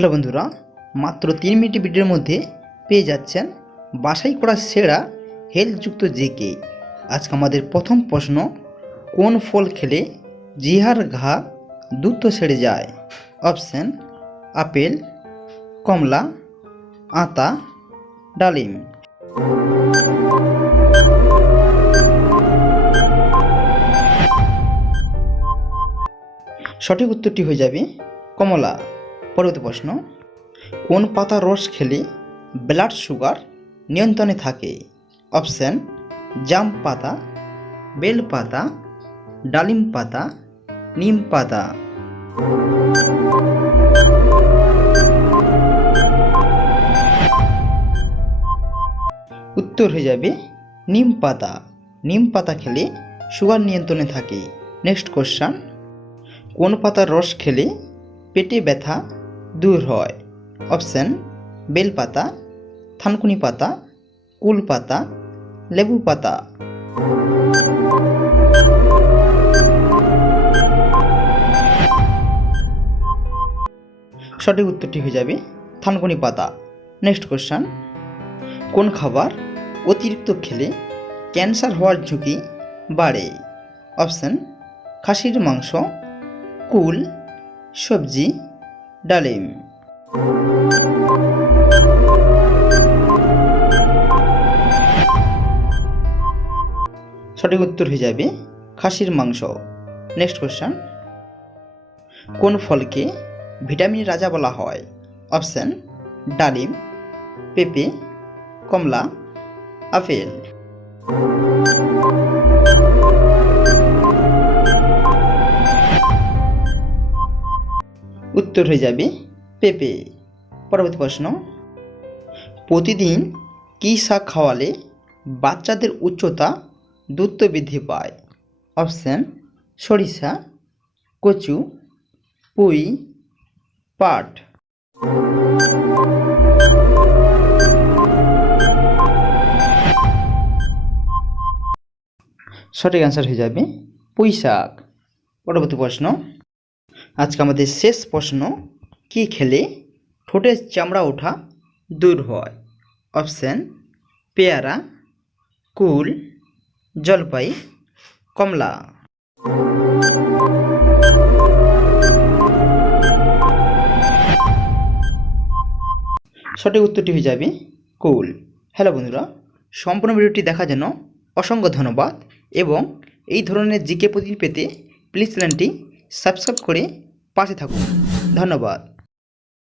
Hello বন্ধুরা, মাত্র 3 minute ভিডিওর মধ্যে পেয়ে যাচ্ছেন বাছাই করা সেরা হেলথযুক্ত জিকে। আজকে আমাদের প্রথম প্রশ্ন, কোন ফল খেলে জিহার ঘা দ্রুত সেরে যায়? অপশন: আপেল, কমলা, আতা, ডালিম। সঠিক উত্তরটি হয়ে যাবে কমলা। পরবর্তী প্রশ্ন, কোন পাতার রস খেলে ব্লাড সুগার নিয়ন্ত্রণে থাকে? অপশন: জাম পাতা, বেল পাতা, ডালিম পাতা, নিম পাতা। উত্তর হয়ে যাবে নিম পাতা। নিম পাতা খেলে সুগার নিয়ন্ত্রণে থাকে। নেক্সট কোশ্চেন, কোন পাতার রস খেলে পেটে ব্যথা দূর হয়? অপশন: বেল পাতা, থানকুনি পাতা, কুল পাতা, লেবু পাতা। সঠিক উত্তরটি হয়ে যাবে থানকুনি পাতা। নেক্সট কোশ্চেন, কোন খাবার অতিরিক্ত খেলে ক্যান্সার হওয়ার ঝুঁকি বাড়ে? অপশন: খাসির মাংস, কুল, সবজি, ডালিম। সঠিক উত্তর হয়ে যাবে খাসির মাংস। নেক্সট কোশ্চেন, কোন ফলকে ভিটামিন রাজা বলা হয়? অপশন: ডালিম, পেঁপে, কমলা, আপেল। উত্তর হয়ে যাবে পেঁপে। পরবর্তী প্রশ্ন, প্রতিদিন কী শাক খাওয়ালে বাচ্চাদের উচ্চতা দ্রুত বৃদ্ধি পায়? অপশন: সরিষা, কচু, পুঁই, পাট। সঠিক অ্যান্সার হয়ে যাবে পুঁই শাক। পরবর্তী প্রশ্ন, আজকে আমাদের শেষ প্রশ্ন, কি খেলে ঠোঁটের চামড়া ওঠা দূর হয়? অপশন: পেয়ারা, কুল, জলপাই, কমলা। সঠিক উত্তরটি হয়ে যাবে কুল। হ্যালো বন্ধুরা, সম্পূর্ণ ভিডিওটি দেখার জন্য অসংখ্য ধন্যবাদ এবং এই ধরনের জিকে প্রতিদিন পেতে প্লিজ চ্যানেলটি সাবস্ক্রাইব করে পাশে থাকুন। ধন্যবাদ।